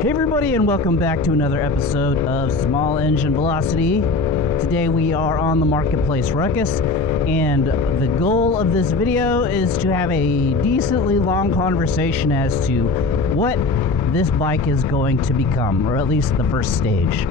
Hey everybody, and welcome back to another episode of Small Engine Velocity. Today we are on the Marketplace Ruckus, and the goal of this video is to have a decently long conversation as to what this bike is going to become, or at least the first stage.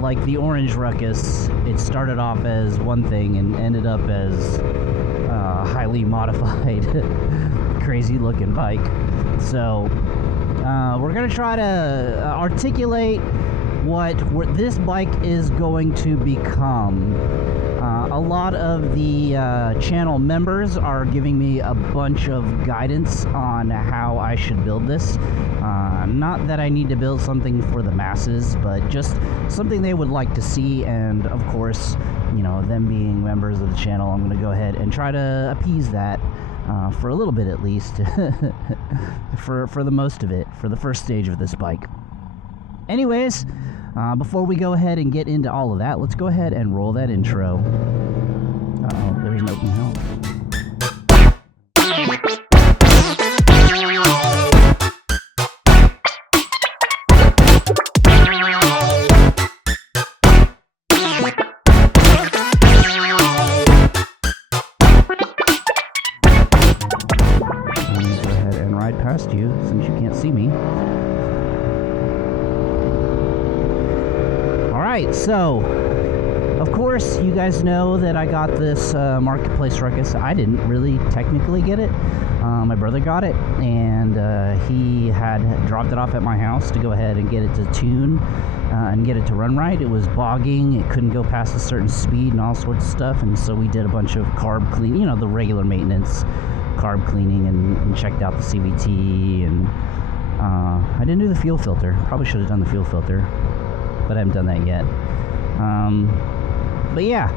Like the orange Ruckus, it started off as one thing and ended up as a highly modified, crazy looking bike. So we're going to try to articulate what this bike is going to become. A lot of the channel members are giving me a bunch of guidance on how I should build this. Not that I need to build something for the masses, but just something they would like to see. And of course, you know, them being members of the channel, I'm going to go ahead and try to appease that. For a little bit at least, for the most of it, for the first stage of this bike. Anyways, before we go ahead and get into all of that, let's go ahead and roll that intro. Uh-oh, there's an open house. Past you since you can't see me. Alright, so of course you guys know that I got this Marketplace Ruckus. I didn't really technically get it. My brother got it, and he had dropped it off at my house to go ahead and get it to tune and get it to run right. It was bogging, it couldn't go past a certain speed and all sorts of stuff, and so we did a bunch of carb clean, you know, the regular maintenance carb cleaning, and checked out the CVT, and I didn't do the fuel filter. Probably should have done the fuel filter, but I haven't done that yet. But yeah,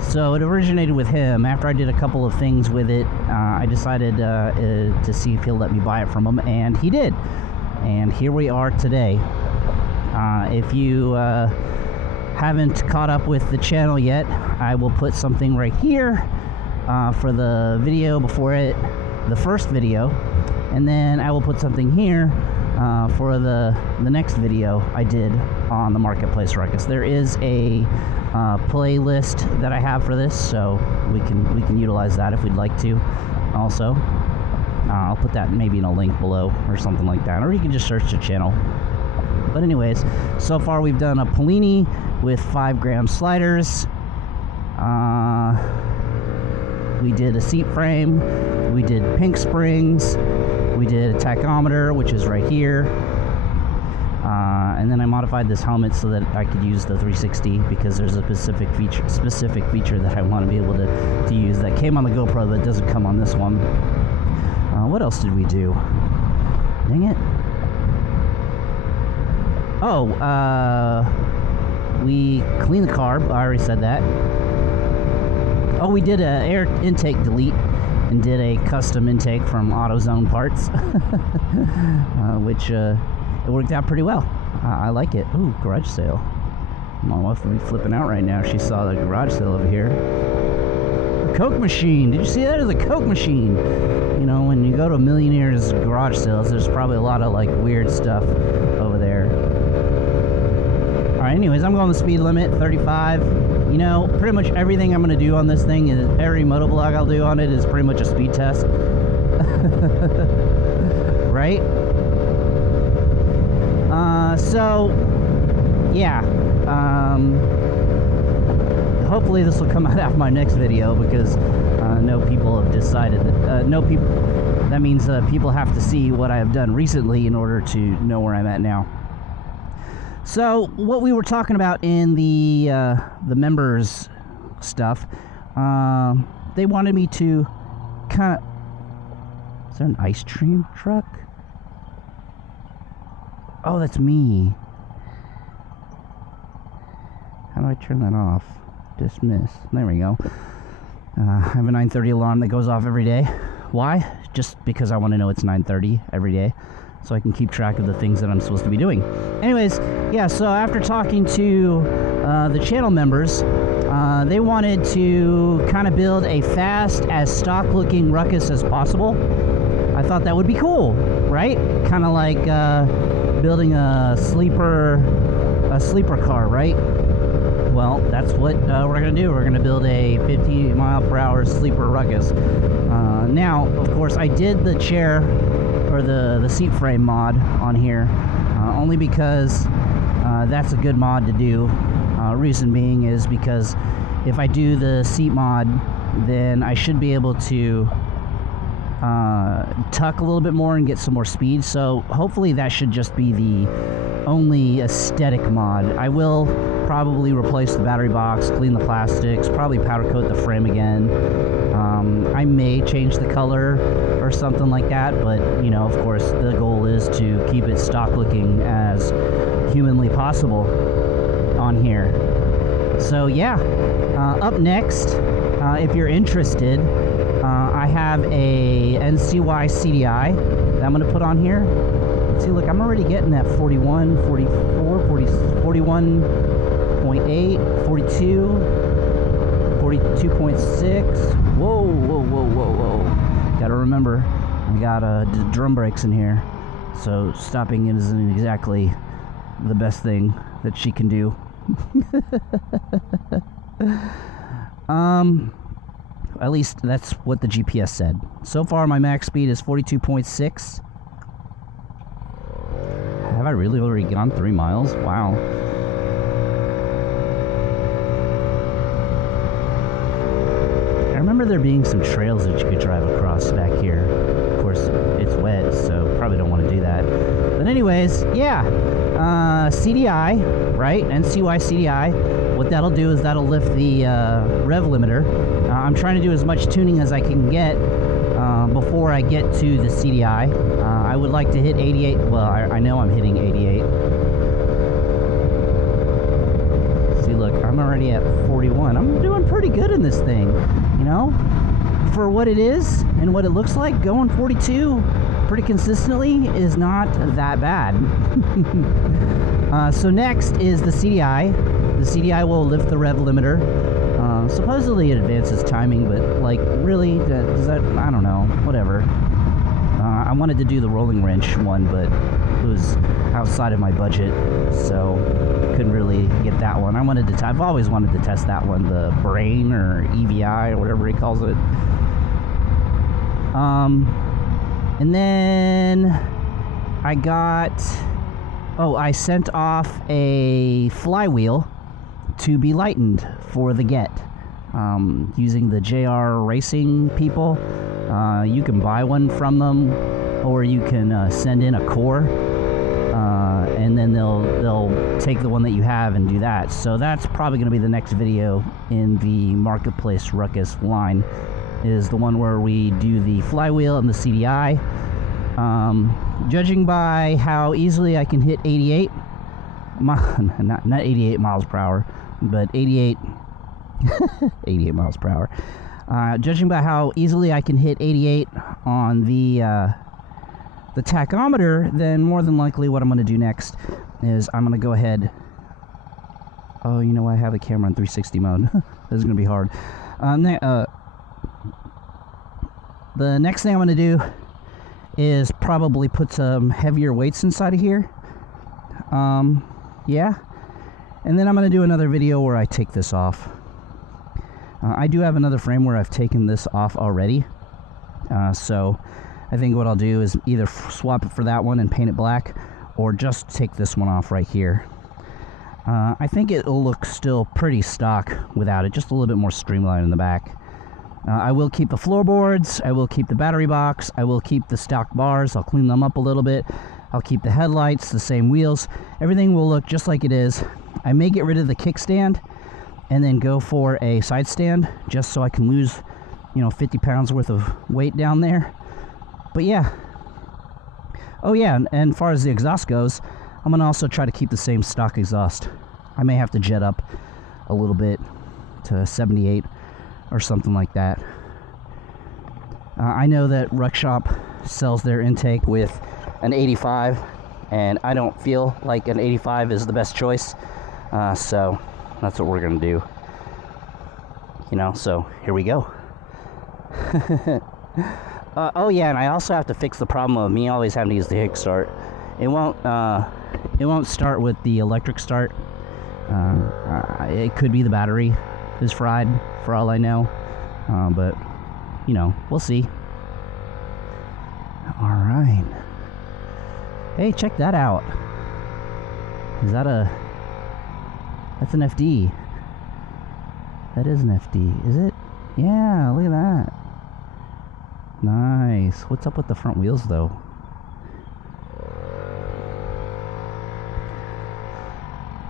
so it originated with him. After I did a couple of things with it, I decided to see if he'll let me buy it from him, and he did. And here we are today. If you haven't caught up with the channel yet, I will put something right here for the video before it, the first video, and then I will put something here for the next video I did on the Marketplace Ruckus. There is a playlist that I have for this, so we can utilize that if we'd like to. Also, I'll put that maybe in a link below or something like that, or you can just search the channel. But anyways, so far we've done a Polini with 5-gram sliders. We did a seat frame, we did pink springs, we did a tachometer, which is right here, and then I modified this helmet so that I could use the 360 because there's a specific feature that I want to be able to use that came on the GoPro that doesn't come on this one. What else did we do? Dang it. Oh, we cleaned the carb, I already said that. Oh, we did an air intake delete and did a custom intake from AutoZone parts, which it worked out pretty well. I like it. Ooh, garage sale. My wife would be flipping out right now if she saw the garage sale over here. A Coke machine. Did you see that? It's a Coke machine. You know, when you go to a Millionaire's garage sales, there's probably a lot of like weird stuff over there. Alright, anyways, I'm going the speed limit, 35. You know, pretty much everything I'm going to do on this thing, is every motovlog I'll do on it is pretty much a speed test. Right? So, yeah. Hopefully this will come out after my next video, because no people have decided that, that means people have to see what I have done recently in order to know where I'm at now. So what we were talking about in the members stuff, they wanted me to kind of... Is there an ice cream truck? Oh, that's me. How do I turn that off? Dismiss. There we go. I have a 9:30 alarm that goes off every day. Why? Just because I want to know it's 9:30 every day, so I can keep track of the things that I'm supposed to be doing. Anyways, yeah, so after talking to the channel members, they wanted to kind of build a fast, as stock-looking Ruckus as possible. I thought that would be cool, right? Kind of like building a sleeper car, right? Well, that's what we're going to do. We're going to build a 50-mile-per-hour sleeper Ruckus. Now, of course, I did the chair or the seat frame mod on here only because that's a good mod to do. Reason being is because if I do the seat mod, then I should be able to tuck a little bit more and get some more speed. So hopefully that should just be the only aesthetic mod. I will probably replace the battery box, clean the plastics, probably powder coat the frame again. I may change the color or something like that, but you know, of course, the goal is to keep it stock looking as humanly possible on here. So yeah, up next, if you're interested, I have a NCY CDI that I'm going to put on here. Let's see, look, I'm already getting that 41, 44, 40, 41.8, 42, 42.6. Whoa, whoa, whoa, whoa, whoa. Gotta remember, I got drum brakes in here, so stopping it isn't exactly the best thing that she can do. At least that's what the GPS said. So far, my max speed is 42.6. Have I really already gone 3 miles? Wow. I remember there being some trails that you could drive across back here. Of course, it's wet, so probably don't want to do that. But anyways, yeah. CDI, right? NCY CDI. What that'll do is that'll lift the rev limiter. I'm trying to do as much tuning as I can get before I get to the CDI. I would like to hit 88. Well, I know I'm hitting 88. See, look, I'm already at 41. I'm doing pretty good in this thing, you know? For what it is and what it looks like, going 42 pretty consistently is not that bad. So next is the CDI. The CDI will lift the rev limiter. Supposedly it advances timing, but like, really, does that? I don't know. Whatever. I wanted to do the rolling wrench one, but it was outside of my budget, so couldn't really get that one. I wanted to. I've always wanted to test that one, the brain or EVI or whatever he calls it. And then I got. Oh, I sent off a flywheel to be lightened for the Get. Using the JR Racing people. You can buy one from them, or you can send in a core, and then they'll take the one that you have and do that. So that's probably going to be the next video in the Marketplace Ruckus line, is the one where we do the flywheel and the CDI. Judging by how easily I can hit 88, not 88 miles per hour, but 88 miles per hour. Judging by how easily I can hit 88 on the tachometer, then more than likely what I'm going to do next is I'm going to go ahead. Oh, you know, I have the camera in 360 mode. This is going to be hard. The next thing I'm going to do is probably put some heavier weights inside of here. Yeah. And then I'm going to do another video where I take this off. I do have another frame where I've taken this off already. So I think what I'll do is either swap it for that one and paint it black, or just take this one off right here. I think it'll look still pretty stock without it, just a little bit more streamlined in the back. I will keep the floorboards, I will keep the battery box, I will keep the stock bars, I'll clean them up a little bit. I'll keep the headlights, the same wheels, everything will look just like it is. I may get rid of the kickstand and then go for a side stand, just so I can lose, you know, 50 pounds worth of weight down there. But yeah. Oh yeah, and as far as the exhaust goes, I'm going to also try to keep the same stock exhaust. I may have to jet up a little bit to 78 or something like that. I know that Ruck Shop sells their intake with an 85, and I don't feel like an 85 is the best choice, so that's what we're gonna do, you know. So here we go. Oh yeah, and I also have to fix the problem of me always having to use the kickstart. It won't start with the electric start. It could be the battery is fried, for all I know. But, you know, we'll see. Alright. Hey, check that out. Is that that's an FD. That is an FD, is it? Yeah, look at that. Nice. What's up with the front wheels, though?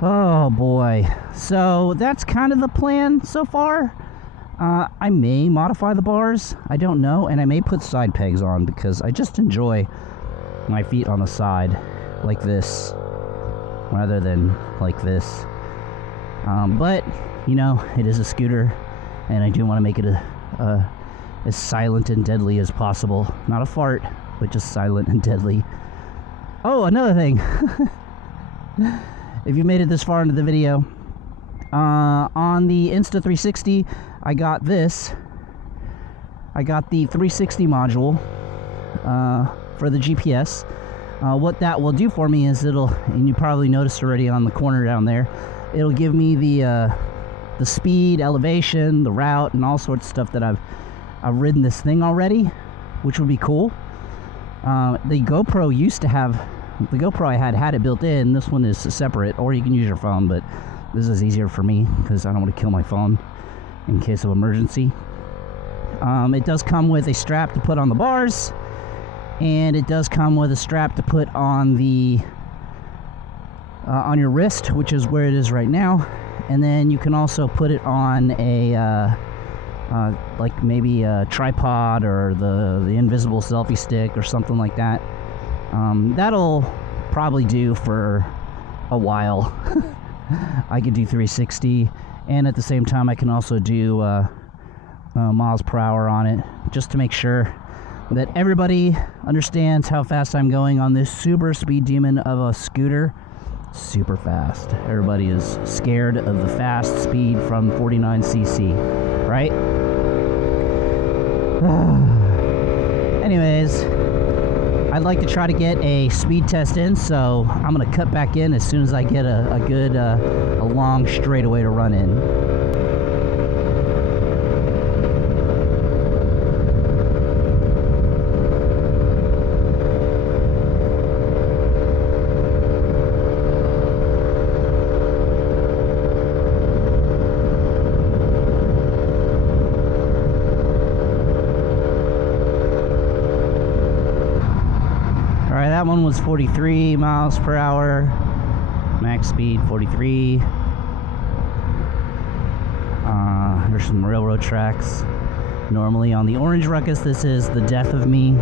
Oh boy. So that's kind of the plan so far. I may modify the bars, I don't know, and I may put side pegs on because I just enjoy my feet on the side like this rather than like this. But you know, it is a scooter, and I do want to make it as silent and deadly as possible. Not a fart, but just silent and deadly. Oh, another thing. If you made it this far into the video, on the Insta360, I got this. I got the 360 module for the GPS. What that will do for me is and you probably noticed already on the corner down there, it'll give me the speed, elevation, the route, and all sorts of stuff that I've ridden this thing already, which would be cool. The GoPro used to have, the GoPro I had it built in. This one is separate, or you can use your phone, but this is easier for me because I don't want to kill my phone in case of emergency. It does come with a strap to put on the bars, and it does come with a strap to put on the on your wrist, which is where it is right now. And then you can also put it on a like maybe a tripod or the invisible selfie stick or something like that. That'll probably do for a while. I could do 360, and at the same time I can also do miles per hour on it, just to make sure that everybody understands how fast I'm going on this super speed demon of a scooter. Super fast. Everybody is scared of the fast speed from 49cc, right? Anyways, I'd like to try to get a speed test in, so I'm going to cut back in as soon as I get a good, a long straightaway to run in. That one was 43 miles per hour, max speed 43. There's some railroad tracks. Normally on the orange Ruckus, this is the death of me,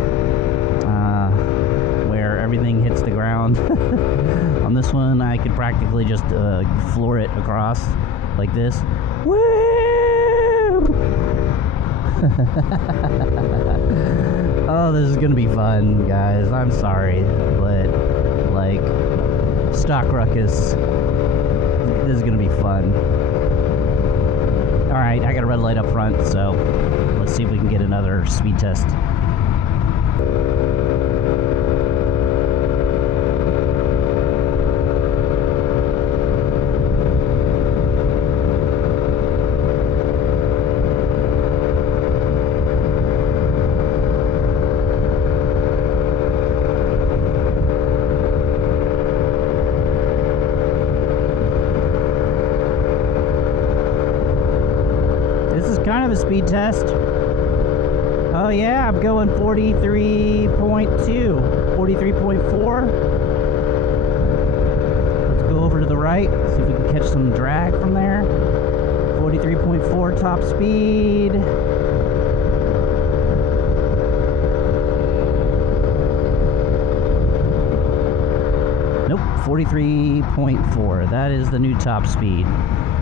where everything hits the ground. On this one, I could practically just floor it across like this. Woo! Oh, this is gonna be fun, guys. I'm sorry, but like stock Ruckus, this is gonna be fun. All right, I got a red light up front, so let's see if we can get another speed test. Kind of a speed test. Oh yeah, I'm going 43.2, 43.4. Let's go over to the right, see if we can catch some drag from there. 43.4 top speed. Nope, 43.4. That is the new top speed.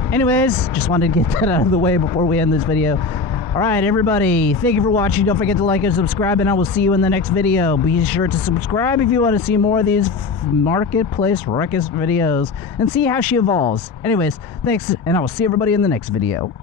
Anyways, just wanted to get that out of the way before we end this video. Alright, everybody, thank you for watching. Don't forget to like and subscribe, and I will see you in the next video. Be sure to subscribe if you want to see more of these Marketplace Ruckus videos and see how she evolves. Anyways, thanks, and I will see everybody in the next video.